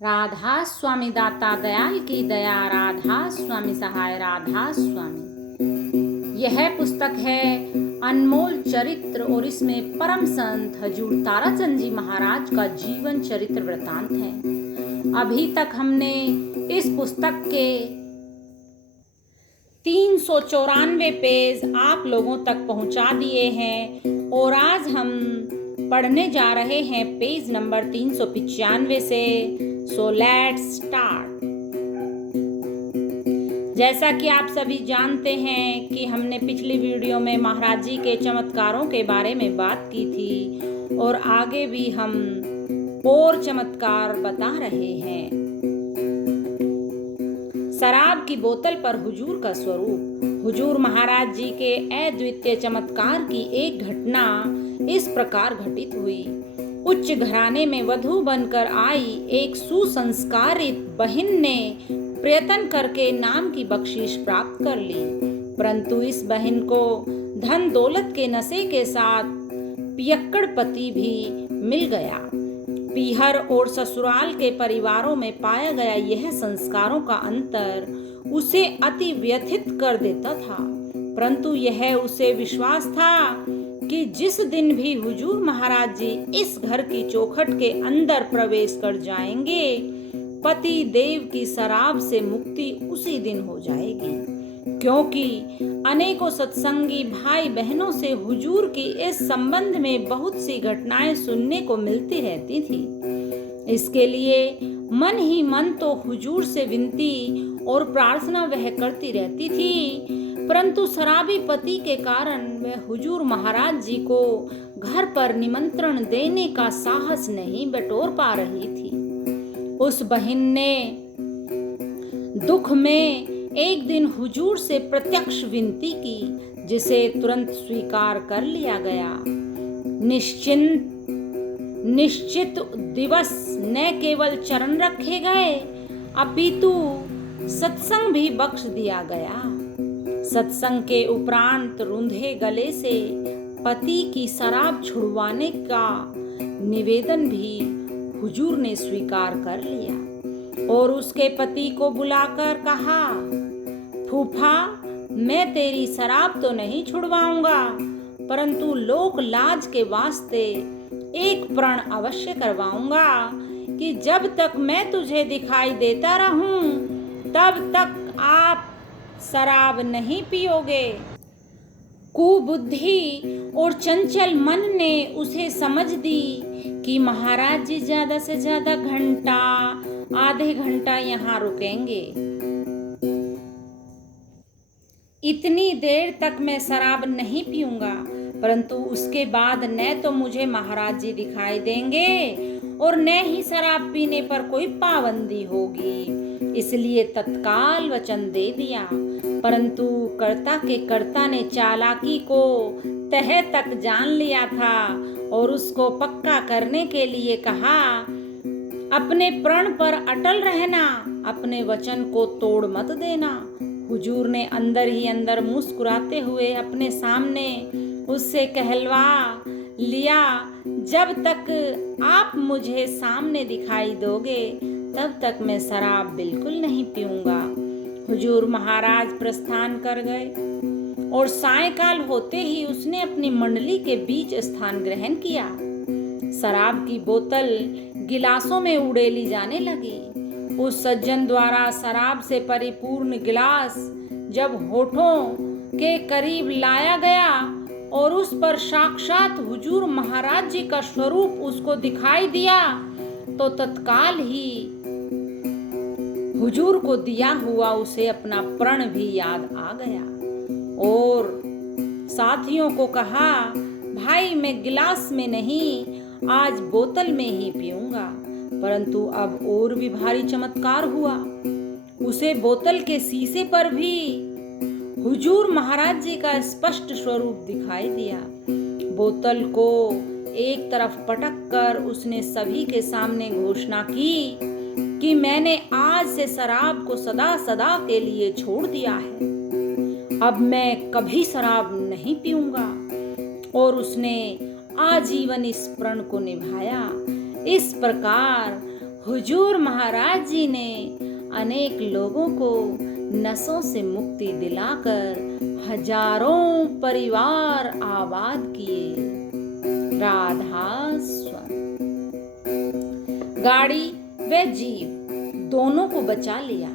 राधा स्वामी दाता दयाल की दया, राधा स्वामी सहाय, राधा स्वामी। यह पुस्तक है अनमोल चरित्र और इसमें परम संत हजूर ताराचंद जी महाराज का जीवन चरित्र वृतांत है। अभी तक हमने इस पुस्तक के 394 पेज आप लोगों तक पहुंचा दिए हैं और आज हम पढ़ने जा रहे हैं पेज नंबर 395 से। So let's start. जैसा कि आप सभी जानते हैं कि हमने पिछली वीडियो में महाराज जी के चमत्कारों के बारे में बात की थी और आगे भी हम और चमत्कार बता रहे हैं। शराब की बोतल पर हुजूर का स्वरूप। हुजूर महाराज जी के अद्वितीय चमत्कार की एक घटना इस प्रकार घटित हुई। उच्च घराने में वधू बनकर आई एक सुसंस्कारित बहन ने प्रयत्न करके नाम की बख्शीश प्राप्त कर ली, परंतु इस बहन को धन दौलत के नशे के साथ पियक्कड़ पति भी मिल गया। पीहर और ससुराल के परिवारों में पाया गया यह संस्कारों का अंतर उसे अति व्यथित कर देता था, परंतु यह उसे विश्वास था कि जिस दिन भी हुजूर महाराज जी इस घर की चौखट के अंदर प्रवेश कर जाएंगे, पति देव की शराब से मुक्ति उसी दिन हो जाएगी, क्योंकि अनेकों सत्संगी भाई बहनों से हुजूर की इस संबंध में बहुत सी घटनाएं सुनने को मिलती रहती थी। इसके लिए मन ही मन तो हुजूर से विनती और प्रार्थना वह करती रहती थी, परंतु शराबी पति के कारण वह हुजूर महाराज जी को घर पर निमंत्रण देने का साहस नहीं बटोर पा रही थी। उस बहन ने दुख में एक दिन हुजूर से प्रत्यक्ष विनती की, जिसे तुरंत स्वीकार कर लिया गया। निश्चित दिवस न केवल चरण रखे गए, अपितु सत्संग भी बख्श दिया गया। सत्संग के उपरांत रुंधे गले से पति की शराब छुड़वाने का निवेदन भी हुजूर ने स्वीकार कर लिया और उसके पति को बुलाकर कहा, फूफा, मैं तेरी शराब तो नहीं छुड़वाऊंगा, परंतु लोक लाज के वास्ते एक प्रण अवश्य करवाऊंगा कि जब तक मैं तुझे दिखाई देता रहूं तब तक आप शराब नहीं पियोगे। कुबुद्धि और चंचल मन ने उसे समझ दी कि महाराज जी ज्यादा से ज्यादा घंटा आधे घंटा यहाँ रुकेंगे, इतनी देर तक मैं शराब नहीं पीऊंगा, परंतु उसके बाद न तो मुझे महाराज जी दिखाई देंगे और न ही शराब पीने पर कोई पाबंदी होगी। इसलिए तत्काल वचन दे दिया, परंतु कर्ता के कर्ता ने चालाकी को तह तक जान लिया था और उसको पक्का करने के लिए कहा, अपने प्रण पर अटल रहना, अपने वचन को तोड़ मत देना। हुजूर ने अंदर ही अंदर मुस्कुराते हुए अपने सामने उससे कहलवा लिया, जब तक आप मुझे सामने दिखाई दोगे तब तक मैं शराब बिल्कुल नहीं पीऊंगा। हुजूर महाराज प्रस्थान कर गए और सायंकाल होते ही उसने अपनी मंडली के बीच स्थान ग्रहण किया। शराब की बोतल गिलासों में उड़ेली जाने लगी। उस सज्जन द्वारा शराब से परिपूर्ण गिलास जब होठों के करीब लाया गया और उस पर साक्षात हुजूर महाराज जी का स्वरूप उसको दिखाई दिया, तो तत्काल ही हुजूर को दिया हुआ उसे अपना प्रण भी याद आ गया और साथियों को कहा, भाई मैं गिलास में नहीं, आज बोतल में ही पीऊंगा। परंतु अब और भी भारी चमत्कार हुआ। उसे बोतल के शीशे पर भी हुजूर महाराज जी का स्पष्ट स्वरूप दिखाई दिया। बोतल को एक तरफ पटक कर उसने सभी के सामने घोषणा की कि मैंने आज से शराब को सदा सदा के लिए छोड़ दिया है, अब मैं कभी शराब नहीं पीऊंगा। और उसने आजीवन इस प्रण को निभाया। इस प्रकार हुजूर महाराज जी ने अनेक लोगों को नशों से मुक्ति दिलाकर हजारों परिवार आबाद किए। राधा स्वामी। गाड़ी व जीव दोनों को बचा लिया।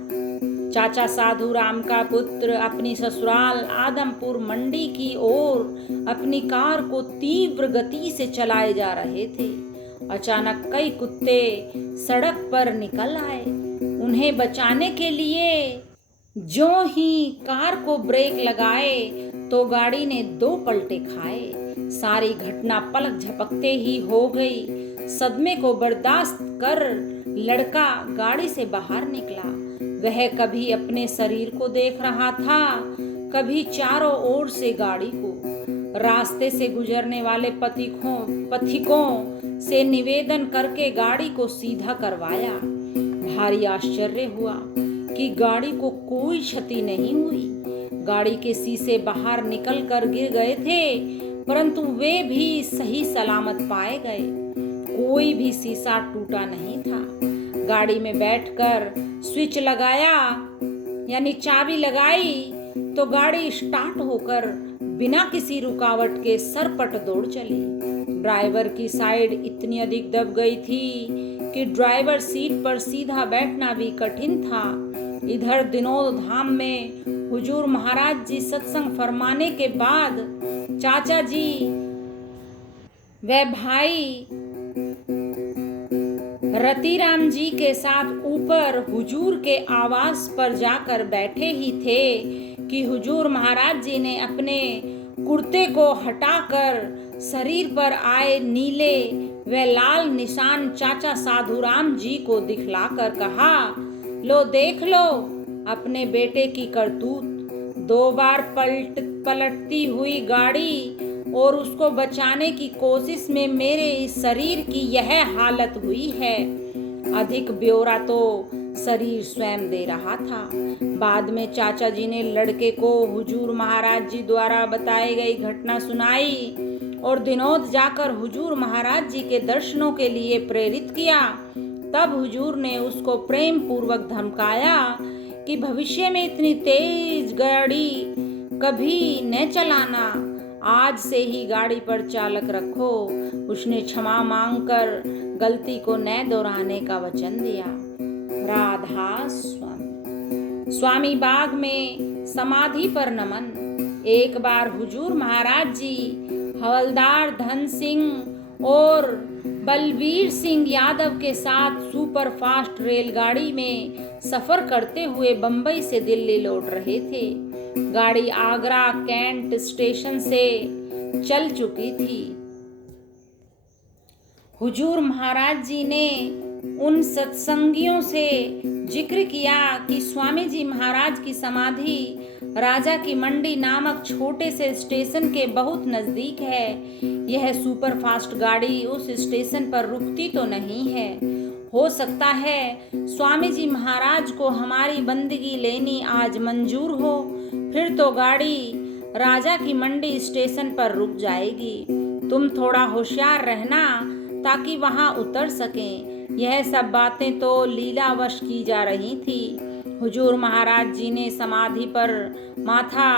चाचा साधु राम का पुत्र अपनी ससुराल आदमपुर मंडी की ओर अपनी कार को तीव्र गति से चलाए जा रहे थे। अचानक कई कुत्ते सड़क पर निकल आए। उन्हें बचाने के लिए जो ही कार को ब्रेक लगाए तो गाड़ी ने 2 पलटे खाए। सारी घटना पलक झपकते ही हो गई। सदमे को बर्दाश्त कर लड़का गाड़ी से बाहर निकला। वह कभी अपने शरीर को देख रहा था, कभी चारों ओर से गाड़ी को। रास्ते से गुजरने वाले पथिकों से निवेदन करके गाड़ी को सीधा करवाया। भारी आश्चर्य हुआ कि गाड़ी को कोई क्षति नहीं हुई। गाड़ी के शीशे बाहर निकल कर गिर गए थे, परंतु वे भी सही सलामत पाए गए। कोई भी शीशा टूटा नहीं था। गाड़ी में बैठकर स्विच लगाया यानी चाबी लगाई तो गाड़ी स्टार्ट होकर बिना किसी रुकावट के सरपट दौड़ चली। ड्राइवर की साइड इतनी अधिक दब गई थी कि ड्राइवर सीट पर सीधा बैठना भी कठिन था। इधर दिनोद धाम में हुजूर महाराज जी सत्संग फरमाने के बाद चाचा जी व भाई रतिराम जी के साथ ऊपर हुजूर के आवास पर जाकर बैठे ही थे कि हुजूर महाराज जी ने अपने कुर्ते को हटाकर शरीर पर आए नीले व लाल निशान चाचा साधुराम जी को दिखलाकर कहा, लो देख लो अपने बेटे की करतूत। 2 बार पलटती हुई गाड़ी और उसको बचाने की कोशिश में मेरे इस शरीर की यह हालत हुई है। अधिक ब्यौरा तो शरीर स्वयं दे रहा था। बाद में चाचा जी ने लड़के को हुजूर महाराज जी द्वारा बताई गई घटना सुनाई और दिनोद जाकर हुजूर महाराज जी के दर्शनों के लिए प्रेरित किया। तब हुजूर ने उसको प्रेम पूर्वक धमकाया कि भविष्य में इतनी तेज गाड़ी कभी न चलाना। आज से ही गाड़ी पर चालक रखो। उसने क्षमा मांगकर गलती को न दोहराने का वचन दिया। राधा स्वामी। स्वामी बाग में समाधि पर नमन। एक बार हुजूर महाराज जी हवलदार धन सिंह और बलवीर सिंह यादव के साथ सुपर फास्ट रेलगाड़ी में सफर करते हुए बंबई से दिल्ली लौट रहे थे। गाड़ी आगरा कैंट स्टेशन से चल चुकी थी। हुजूर महाराज जी ने उन सत्संगियों से जिक्र किया कि स्वामी जी महाराज की समाधि राजा की मंडी नामक छोटे से स्टेशन के बहुत नजदीक है। यह सुपर फास्ट गाड़ी उस स्टेशन पर रुकती तो नहीं है। हो सकता है स्वामी जी महाराज को हमारी बंदगी लेनी आज मंजूर हो, फिर तो गाड़ी राजा की मंडी स्टेशन पर रुक जाएगी। तुम थोड़ा होशियार रहना ताकि वहां उतर सकें। यह सब बातें तो लीलावश की जा रही थी। हुजूर महाराज जी ने समाधि पर माथा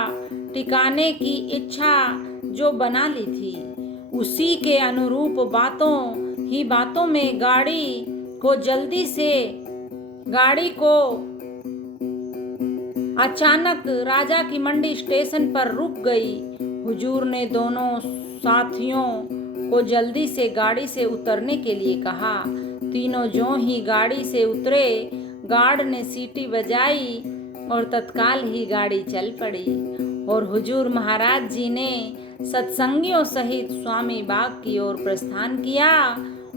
टिकाने की इच्छा जो बना ली थी, उसी के अनुरूप बातों में गाड़ी को अचानक राजा की मंडी स्टेशन पर रुक गई। हुजूर ने दोनों साथियों को जल्दी से गाड़ी से उतरने के लिए कहा। तीनों ज्यों ही गाड़ी से उतरे, गार्ड ने सीटी बजाई और तत्काल ही गाड़ी चल पड़ी और हुजूर महाराज जी ने सत्संगियों सहित स्वामी बाग की ओर प्रस्थान किया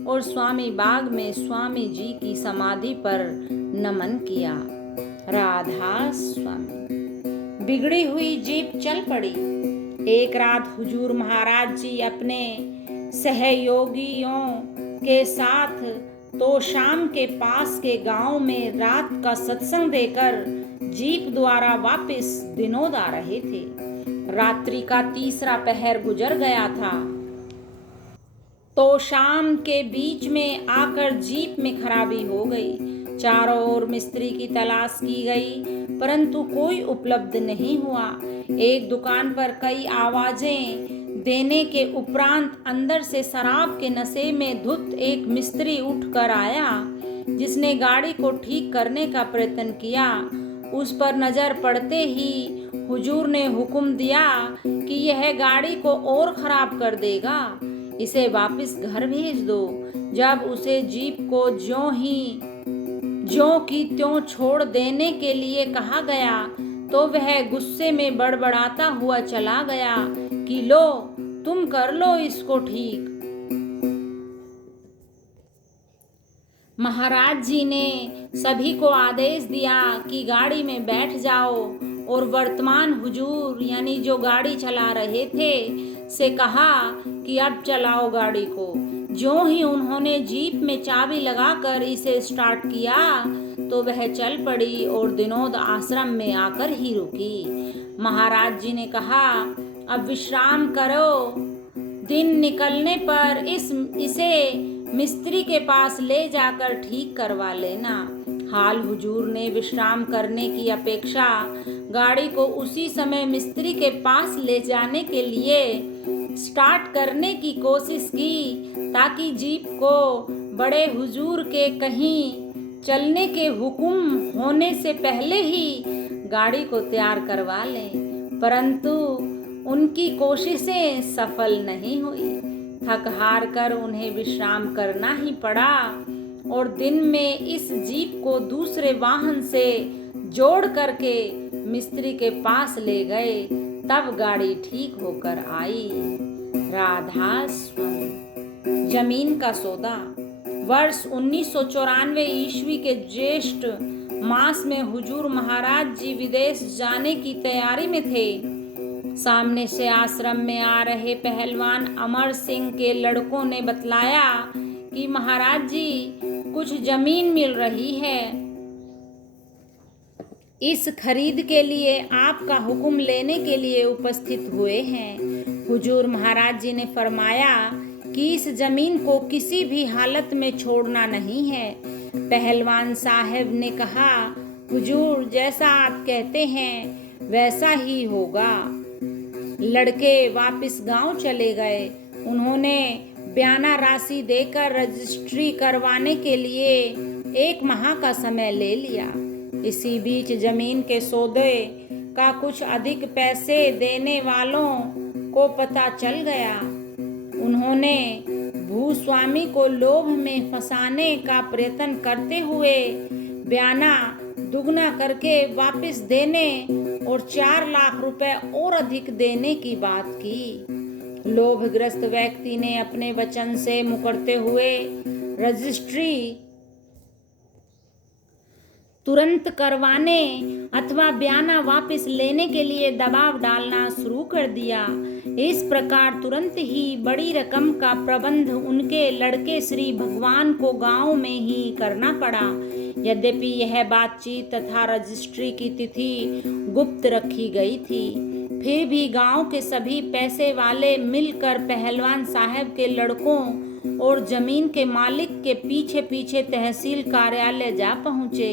और स्वामी बाग में स्वामी जी की समाधि पर नमन किया। राधा स्वामी। बिगड़ी हुई जीप चल पड़ी। एक रात हुजूर महाराज जी अपने सहयोगियों के साथ तो शाम के पास के गांव में रात का सत्संग देकर जीप द्वारा वापस दिनोद आ रहे थे। रात्रि का तीसरा पहर गुजर गया था। तो शाम के बीच में आकर जीप में खराबी हो गई। चारों ओर मिस्त्री की तलाश की गई परंतु कोई उपलब्ध नहीं हुआ। एक दुकान पर कई आवाजें देने के उपरांत अंदर से शराब के नशे में धुत एक मिस्त्री उठकर आया, जिसने गाड़ी को ठीक करने का प्रयत्न किया। उस पर नजर पड़ते ही हुजूर ने हुक्म दिया कि यह गाड़ी को और खराब कर देगा, इसे वापस घर भेज दो। जब उसे जीप को ज्यों की त्यों छोड़ देने के लिए कहा गया तो वह गुस्से में बड़बड़ाता हुआ चला गया कि लो, तुम कर लो इसको ठीक। महाराज जी ने सभी को आदेश दिया कि गाड़ी में बैठ जाओ और वर्तमान हुजूर यानी जो गाड़ी चला रहे थे से कहा कि अब चलाओ गाड़ी को। ज्यों ही उन्होंने जीप में चाबी लगाकर इसे स्टार्ट किया तो वह चल पड़ी और दिनोद आश्रम में आकर ही रुकी। महाराज जी ने कहा, अब विश्राम करो, दिन निकलने पर इसे मिस्त्री के पास ले जाकर ठीक करवा लेना। हाल हुजूर ने विश्राम करने की अपेक्षा गाड़ी को उसी समय मिस्त्री के पास ले जाने के लिए स्टार्ट करने की कोशिश की ताकि जीप को बड़े हुजूर के कहीं चलने के हुक्म होने से पहले ही गाड़ी को तैयार करवा लें, परंतु उनकी कोशिशें सफल नहीं हुई। थक हार कर उन्हें विश्राम करना ही पड़ा और दिन में इस जीप को दूसरे वाहन से जोड़ करके मिस्त्री के पास ले गए, तब गाड़ी ठीक होकर आई। राधा स्वामी। जमीन का सौदा। वर्ष 1994 ईस्वी के ज्येष्ठ मास में हुजूर महाराज जी विदेश जाने की तैयारी में थे। सामने से आश्रम में आ रहे पहलवान अमर सिंह के लड़कों ने बतलाया कि महाराज जी कुछ जमीन मिल रही है, इस खरीद के लिए आपका हुक्म लेने के लिए उपस्थित हुए हैं। हुजूर महाराज जी ने फरमाया कि इस जमीन को किसी भी हालत में छोड़ना नहीं है। पहलवान साहब ने कहा, हुजूर जैसा आप कहते हैं वैसा ही होगा। लड़के वापस गांव चले गए। उन्होंने बयाना राशि देकर रजिस्ट्री करवाने के लिए 1 माह का समय ले लिया। इसी बीच जमीन के सौदे का कुछ अधिक पैसे देने वालों को पता चल गया। उन्होंने भूस्वामी को लोभ में फंसाने का प्रयत्न करते हुए बयाना दुगना करके वापस देने और 4 लाख रुपए और अधिक देने की बात की। लोभग्रस्त व्यक्ति ने अपने वचन से मुकरते हुए रजिस्ट्री तुरंत करवाने अथवा बयाना वापस लेने के लिए दबाव डालना शुरू कर दिया। इस प्रकार तुरंत ही बड़ी रकम का प्रबंध उनके लड़के श्री भगवान को गांव में ही करना पड़ा। यद्यपि यह बातचीत तथा रजिस्ट्री की तिथि गुप्त रखी गई थी, फिर भी गांव के सभी पैसे वाले मिलकर पहलवान साहब के लड़कों और जमीन के मालिक के पीछे पीछे तहसील कार्यालय जा पहुंचे।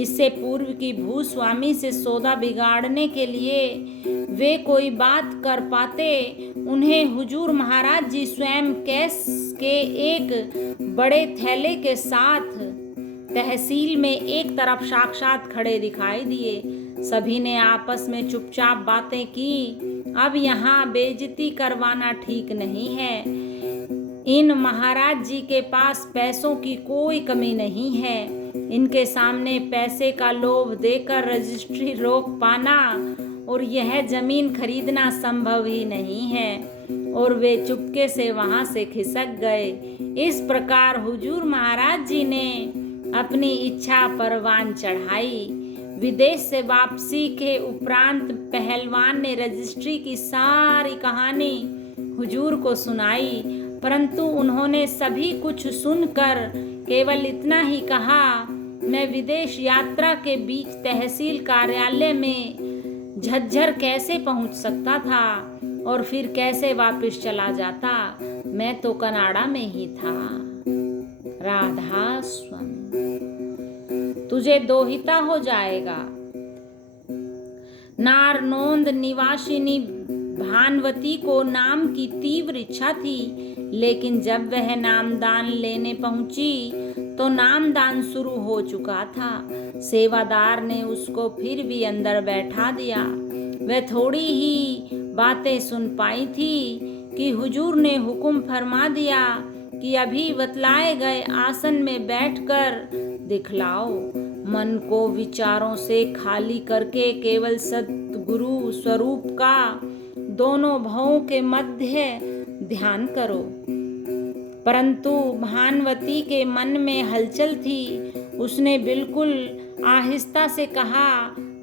इससे पूर्व की भूस्वामी से सौदा बिगाड़ने के लिए वे कोई बात कर पाते, उन्हें हुजूर महाराज जी स्वयं कैश के एक बड़े थैले के साथ तहसील में एक तरफ साक्षात खड़े दिखाई दिए। सभी ने आपस में चुपचाप बातें की। अब यहाँ बेइज्जती करवाना ठीक नहीं है। इन महाराज जी के पास पैसों की कोई कमी नहीं है। इनके सामने पैसे का लोभ देकर रजिस्ट्री रोक पाना और यह जमीन खरीदना संभव ही नहीं है। और वे चुपके से वहां से खिसक गए। इस प्रकार हुजूर महाराज जी ने अपनी इच्छा परवान चढ़ाई। विदेश से वापसी के उपरांत पहलवान ने रजिस्ट्री की सारी कहानी हुजूर को सुनाई, परंतु उन्होंने सभी कुछ सुनकर केवल इतना ही कहा, मैं विदेश यात्रा के बीच तहसील कार्यालय में झज्जर कैसे पहुंच सकता था। और फिर कैसे वापस चला जाता? मैं तो कनाडा में ही था। राधा स्वामी, तुझे दोहिता हो जाएगा। नारनौंद निवासिनी भानवती को नाम की तीव्र इच्छा थी, लेकिन जब वह नामदान लेने पहुंची तो नामदान शुरू हो चुका था। सेवादार ने उसको फिर भी अंदर बैठा दिया। वह थोड़ी ही बातें सुन पाई थी कि हुजूर ने हुक्म फरमा दिया कि अभी बतलाए गए आसन में बैठकर दिखलाओ। मन को विचारों से खाली करके केवल सद्गुरु स्वरूप का दोनों भवों के मध्य ध्यान करो। परंतु भानवती के मन में हलचल थी। उसने बिल्कुल आहिस्ता से कहा,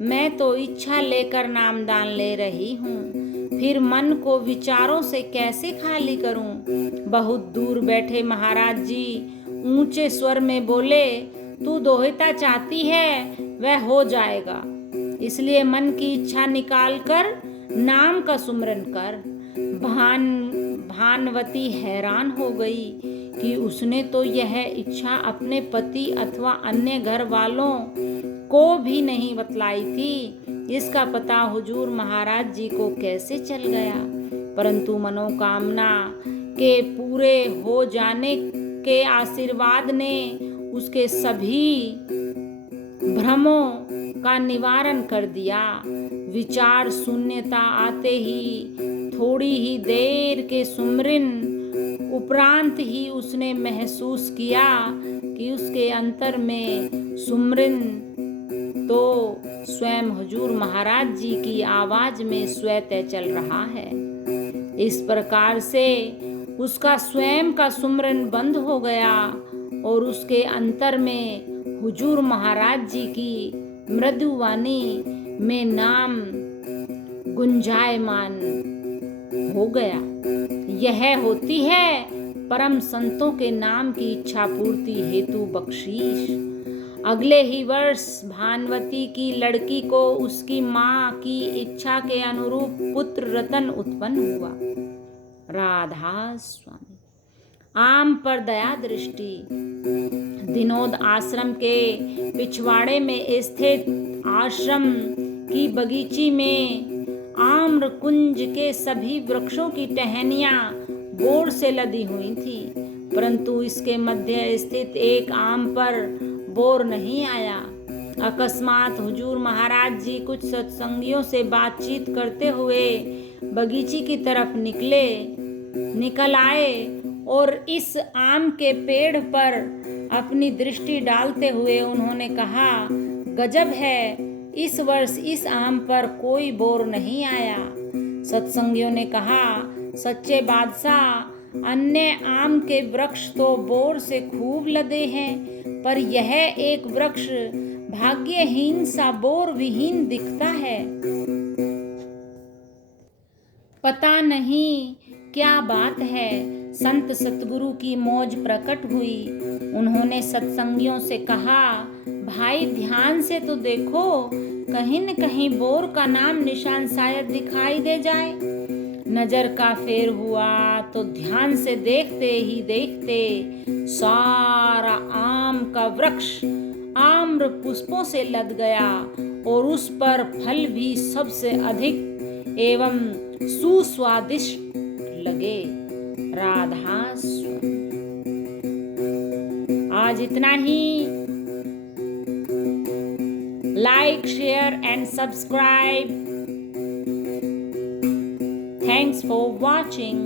मैं तो इच्छा लेकर नामदान ले रही हूँ, फिर मन को विचारों से कैसे खाली करूं? बहुत दूर बैठे महाराज जी ऊंचे स्वर में बोले, तू दोहिता चाहती है, वह हो जाएगा। इसलिए मन की इच्छा निकाल कर नाम का सुमरन कर। भानवती हैरान हो गई कि उसने तो यह इच्छा अपने पति अथवा अन्य घर वालों को भी नहीं बतलाई थी। इसका पता हुजूर महाराज जी को कैसे चल गया? परंतु मनोकामना के पूरे हो जाने के आशीर्वाद ने उसके सभी भ्रमों का निवारण कर दिया। विचार शून्यता आते ही थोड़ी ही देर के सुमरन उपरांत ही उसने महसूस किया कि उसके अंतर में सुमरन तो स्वयं हुजूर महाराज जी की आवाज में स्वतः चल रहा है। इस प्रकार से उसका स्वयं का सुमरन बंद हो गया और उसके अंतर में हुजूर महाराज जी की मृदु वाणी में नाम गुंजायमान हो गया। यह होती है परम संतों के नाम की इच्छा पूर्ति हेतु बख्शीश। अगले ही वर्ष भानवती की लड़की को उसकी माँ की इच्छा के अनुरूप पुत्र रतन उत्पन्न हुआ। राधा स्वामी। आम पर दया दृष्टि। दिनोद आश्रम के पिछवाड़े में स्थित आश्रम की बगीची में आम्र कुंज के सभी वृक्षों की टहनियां बोर से लदी हुई थी, परंतु इसके मध्य स्थित एक आम पर बोर नहीं आया। अकस्मात हुजूर महाराज जी कुछ सत्संगियों से बातचीत करते हुए बगीची की तरफ निकल आए और इस आम के पेड़ पर अपनी दृष्टि डालते हुए उन्होंने कहा, गजब है, इस वर्ष इस आम पर कोई बोर नहीं आया। सत्संगियों ने कहा, सच्चे बादशाह, अन्य आम के वृक्ष तो बोर से खूब लदे हैं, पर यह एक वृक्ष भाग्यहीन सा बोर विहीन दिखता है। पता नहीं क्या बात है। संत सतगुरु की मौज प्रकट हुई। उन्होंने सत्संगियों से कहा, भाई ध्यान से तो देखो, कहीं न कहीं बोर का नाम निशान शायद दिखाई दे जाए। नजर का फेर हुआ तो ध्यान से देखते ही देखते सारा आम का वृक्ष आम्र पुष्पों से लद गया और उस पर फल भी सबसे अधिक एवं सुस्वादिष्ट लगे। राधा स्वामी। आज इतना ही। Like, share and subscribe. Thanks for watching.